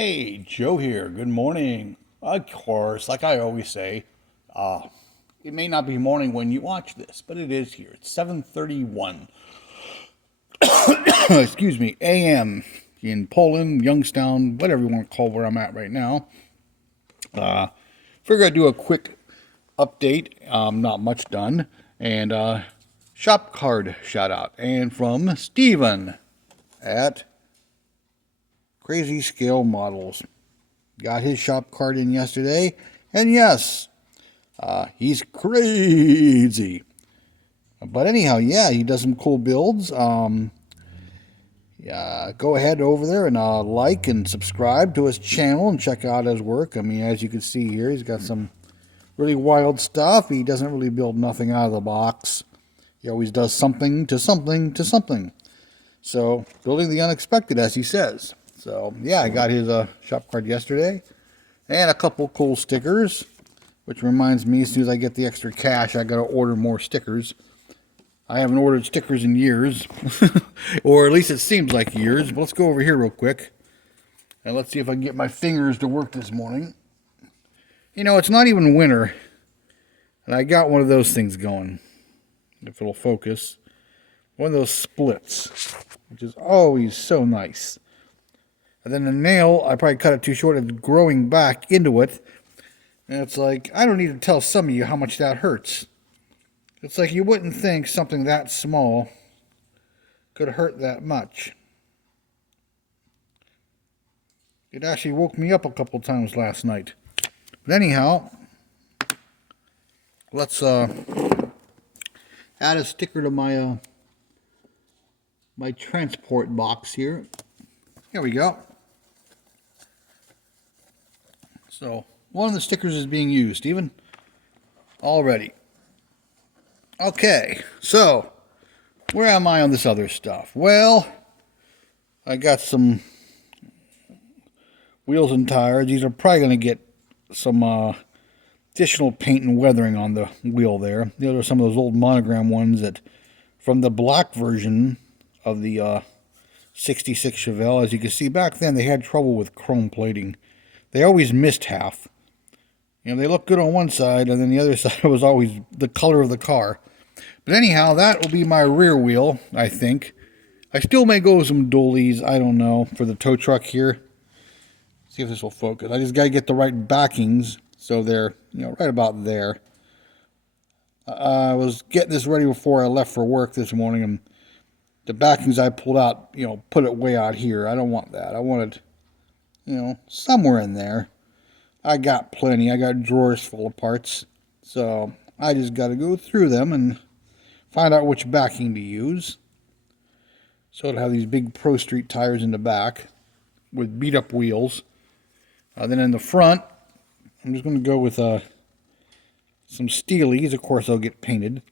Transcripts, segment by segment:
Hey, Joe here. Good morning. Of course, like I always say, it may not be morning when you watch this, but it is here. It's 7:31. Excuse me, a.m. in Poland, Youngstown, whatever you want to call where I'm at right now. Figure I'd do a quick update. Not much done, and shop card shout out, and from Steven at Crazy Scale Models. Got his shop card in yesterday, and yes, he's crazy. But anyhow, yeah, he does some cool builds. Yeah, go ahead over there and like and subscribe to his channel and check out his work. I mean, as you can see here, he's got some really wild stuff. He doesn't really build nothing out of the box. He always does something to something to something. So, building the unexpected, as he says. So, yeah, I got his shop card yesterday. And a couple cool stickers. Which reminds me, as soon as I get the extra cash, I got to order more stickers. I haven't ordered stickers in years. Or at least it seems like years. But let's go over here real quick. And let's see if I can get my fingers to work this morning. You know, it's not even winter. And I got one of those things going. If it'll focus. One of those splits. Which is always so nice. And then the nail, I probably cut it too short. It's growing back into it. And it's like, I don't need to tell some of you how much that hurts. It's like you wouldn't think something that small could hurt that much. It actually woke me up a couple times last night. But anyhow, let's add a sticker to my my transport box here. Here we go. So, one of the stickers is being used, even already. Okay, so, where am I on this other stuff? Well, I got some wheels and tires. These are probably going to get some additional paint and weathering on the wheel there. These are some of those old monogram ones that, from the black version of the 66 Chevelle, as you can see, back then they had trouble with chrome plating. They always missed half. You know, they looked good on one side, and then the other side was always the color of the car. But anyhow, that will be my rear wheel, I think. I still may go with some dualies, I don't know, for the tow truck here. See if this will focus. I just got to get the right backings, so they're, you know, right about there. I was getting this ready before I left for work this morning, and the backings I pulled out, you know, put it way out here. I don't want that. I want it, you know, somewhere in there. I got plenty. I got drawers full of parts. So I just got to go through them and find out which backing to use. So it'll have these big Pro Street tires in the back with beat up wheels. Then in the front, I'm just going to go with some Steelies. Of course, they'll get painted.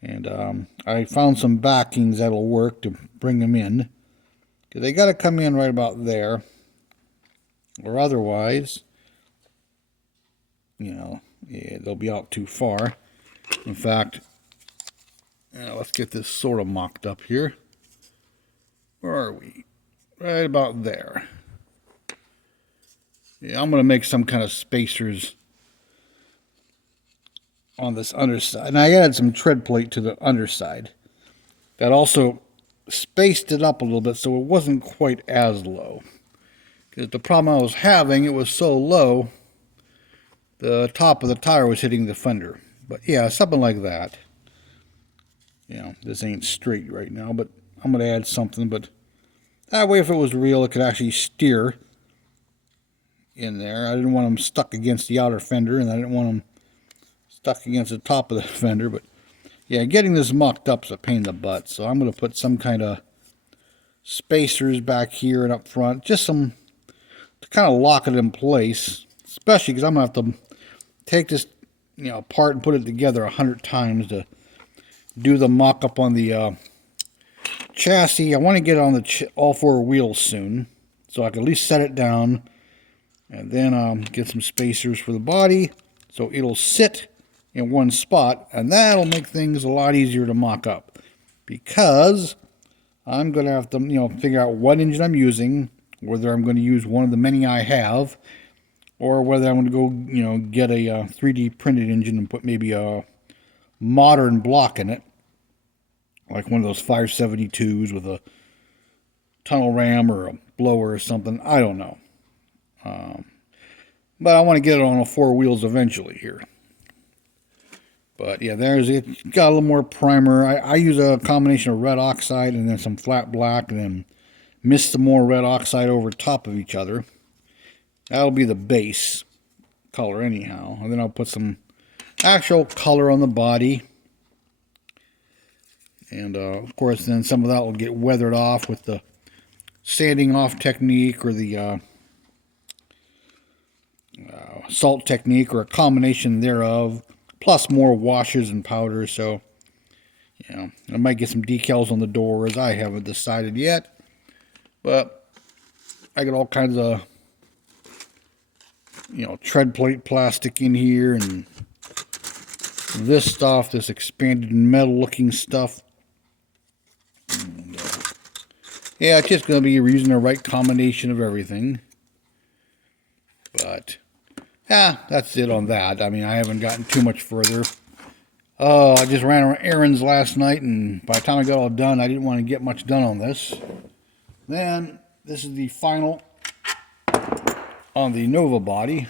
And I found some backings that'll work to bring them in. Because they got to come in right about there. Or otherwise, you know, yeah, they'll be out too far. In fact, let's get this sort of mocked up here. Where are we? Right about there. Yeah, I'm going to make some kind of spacers on this underside. And I added some tread plate to the underside. That also spaced it up a little bit so it wasn't quite as low. Because the problem I was having, it was so low, the top of the tire was hitting the fender. But yeah, something like that. You know, this ain't straight right now, but I'm going to add something. But that way, if it was real, it could actually steer in there. I didn't want them stuck against the outer fender, and I didn't want them stuck against the top of the fender. But yeah, getting this mocked up is a pain in the butt. So I'm going to put some kind of spacers back here and up front. Just some to kind of lock it in place, especially because I'm going to have to take this, you know, apart and put it together 100 times to do the mock-up on the chassis. I want to get it on the all four wheels soon, so I can at least set it down, and then get some spacers for the body, so it'll sit in one spot, and that'll make things a lot easier to mock up, because I'm going to have to, you know, figure out what engine I'm using, whether I'm going to use one of the many I have, or whether I'm going to go, get a 3D printed engine and put maybe a modern block in it, like one of those 572s with a tunnel ram or a blower or something. I don't know. But I want to get it on 4 wheels eventually here. But yeah, there's it. Got a little more primer. I use a combination of red oxide and then some flat black, and then mist some more red oxide over top of each other. That'll be the base color anyhow. And then I'll put some actual color on the body. And of course then some of that will get weathered off with the sanding off technique or the salt technique, or a combination thereof, plus more washes and powders. So, I might get some decals on the doors. I haven't decided yet, but I got all kinds of, tread plate plastic in here, and this stuff, this expanded metal looking stuff. And, yeah, it's just going to be using the right combination of everything. But yeah, that's it on that. I mean, I haven't gotten too much further. I just ran errands last night, and by the time I got all done, I didn't want to get much done on this. Then, this is the final on the Nova body.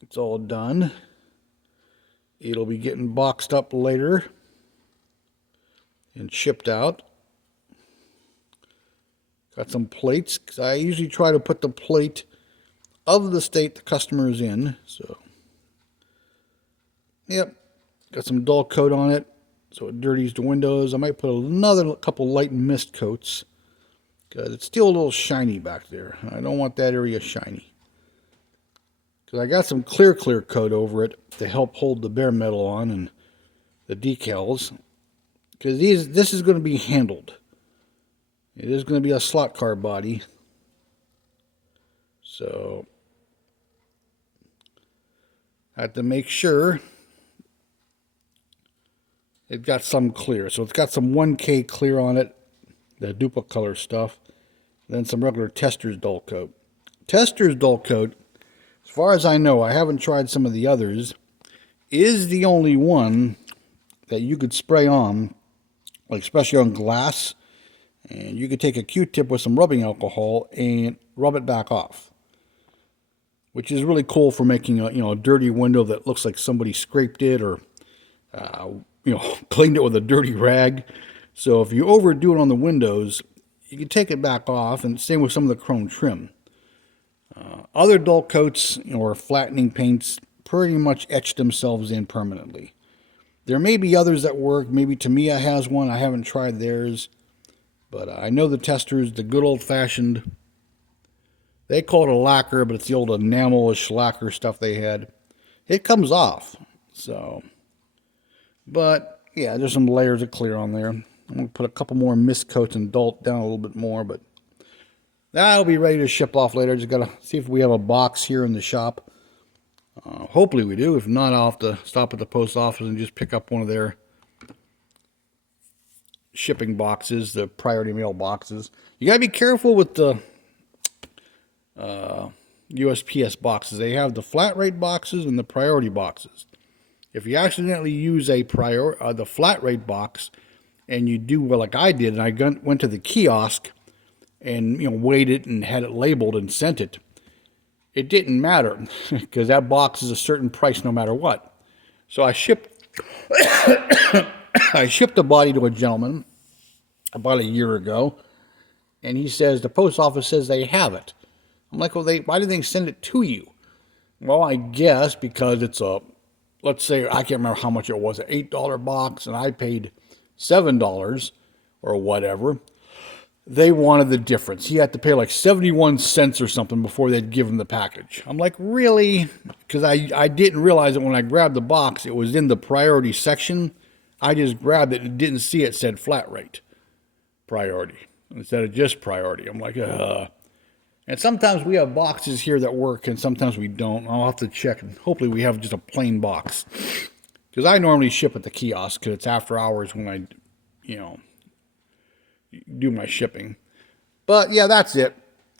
It's all done. It'll be getting boxed up later and shipped out. Got some plates, because I usually try to put the plate of the state the customer is in. So, yep, got some dull coat on it, so it dirties the windows. I might put another couple light mist coats, because it's still a little shiny back there. I don't want that area shiny. Because I got some clear coat over it to help hold the bare metal on and the decals. Because this is going to be handled. It is going to be a slot car body. So, I have to make sure it got some clear. So it's got some 1K clear on it, the Duplicolor stuff. Then some regular Testors dull coat. Testors dull coat, as far as I know, I haven't tried some of the others, is the only one that you could spray on, like especially on glass. And you could take a Q-tip with some rubbing alcohol and rub it back off, which is really cool for making a dirty window that looks like somebody scraped it or cleaned it with a dirty rag. So if you overdo it on the windows, you can take it back off, and same with some of the chrome trim. Other dull coats or flattening paints pretty much etch themselves in permanently. There may be others that work. Maybe Tamiya has one. I haven't tried theirs. But I know the Testors, the good old-fashioned, they call it a lacquer, but it's the old enamelish lacquer stuff they had. It comes off. So, but yeah, there's some layers of clear on there. I'm going to put a couple more mist coats and dull down a little bit more, but that'll be ready to ship off later. Just got to see if we have a box here in the shop. Hopefully we do. If not, I'll have to stop at the post office and just pick up one of their shipping boxes, the priority mail boxes. You got to be careful with the USPS boxes. They have the flat rate boxes and the priority boxes. If you accidentally use the flat rate box, and you do well like I did, and I went to the kiosk and weighed it and had it labeled and sent it, it didn't matter because that box is a certain price no matter what. So I shipped I shipped a body to a gentleman about a year ago, and he says the post office says they have it. I'm like, well, why did they send it to you? Well, I guess because it's let's say, I can't remember how much it was, an $8 box, and I paid $7 or whatever. They wanted the difference. He had to pay like 71 cents or something before they'd give him the package. I'm like, really? Because I didn't realize that when I grabbed the box, it was in the priority section. I just grabbed it and didn't see it said flat rate priority instead of just priority. I'm like, And sometimes we have boxes here that work, and sometimes we don't. I'll have to check. Hopefully we have just a plain box. Because I normally ship at the kiosk, because it's after hours when I, do my shipping. But yeah, that's it.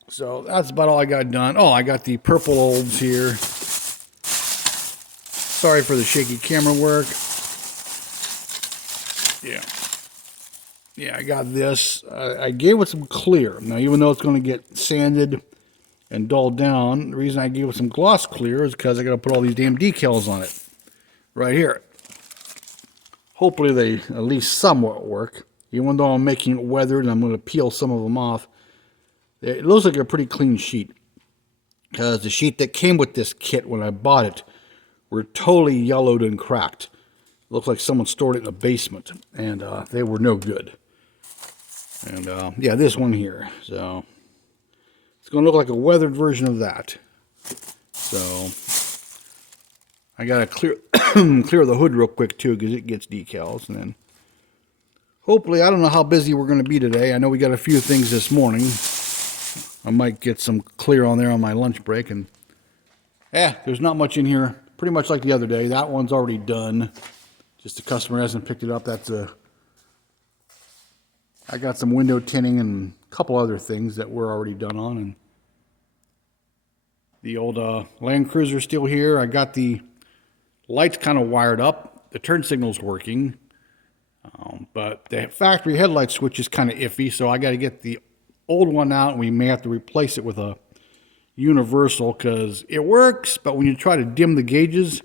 So that's about all I got done. Oh, I got the purple olds here. Sorry for the shaky camera work. Yeah. Yeah, I got this. I gave it some clear. Now, even though it's going to get sanded and dulled down, the reason I gave it some gloss clear is because I got to put all these damn decals on it. Right here. Hopefully they at least somewhat work. Even though I'm making it weathered and I'm going to peel some of them off. It looks like a pretty clean sheet. Because the sheet that came with this kit when I bought it were totally yellowed and cracked. Looked like someone stored it in the basement. And they were no good. And yeah, this one here. So it's going to look like a weathered version of that. So I got to clear the hood real quick too, because it gets decals. And then hopefully, I don't know how busy we're going to be today. I know we got a few things this morning. I might get some clear on there on my lunch break. And yeah, there's not much in here. Pretty much like the other day. That one's already done. Just the customer hasn't picked it up. I got some window tinting and a couple other things that were already done on. And the old Land Cruiser still here. I got the lights kind of wired up. The turn signal's working. But the factory headlight switch is kind of iffy, so I got to get the old one out, and we may have to replace it with a universal, because it works, but when you try to dim the gauges,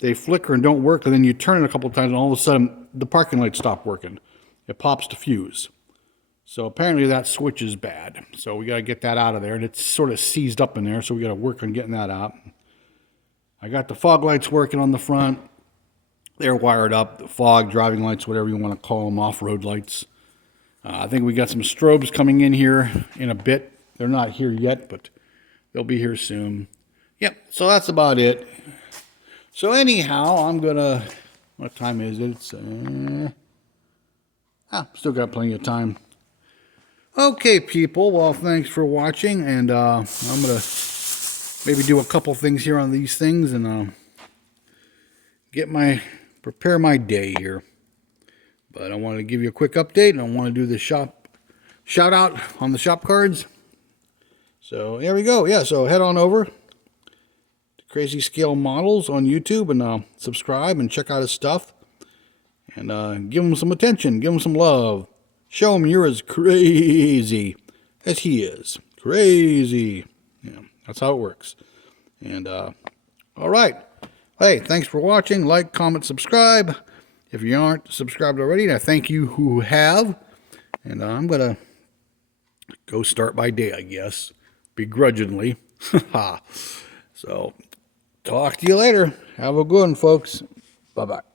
they flicker and don't work, and then you turn it a couple of times, and all of a sudden, the parking lights stop working. It pops to fuse. So apparently that switch is bad. So we got to get that out of there, and it's sort of seized up in there, so we got to work on getting that out. I got the fog lights working on the front. They're wired up, the fog, driving lights, whatever you want to call them, off-road lights. I think we got some strobes coming in here in a bit. They're not here yet, but they'll be here soon. Yep, so that's about it. So anyhow, I'm going to... What time is it? It's... still got plenty of time. Okay, people. Well, thanks for watching, and I'm going to maybe do a couple things here on these things, and prepare my day here. But I wanted to give you a quick update, and I want to do the shout out on the shop cards. So there we go. Yeah, so head on over to Crazy Scale Models on YouTube and subscribe and check out his stuff. And give him some attention, give him some love. Show him you're as crazy as he is. Crazy. Yeah, that's how it works. And all right. Hey, thanks for watching. Like, comment, subscribe. If you aren't subscribed already, I thank you who have. And I'm going to go start my day, I guess. Begrudgingly. So, talk to you later. Have a good one, folks. Bye-bye.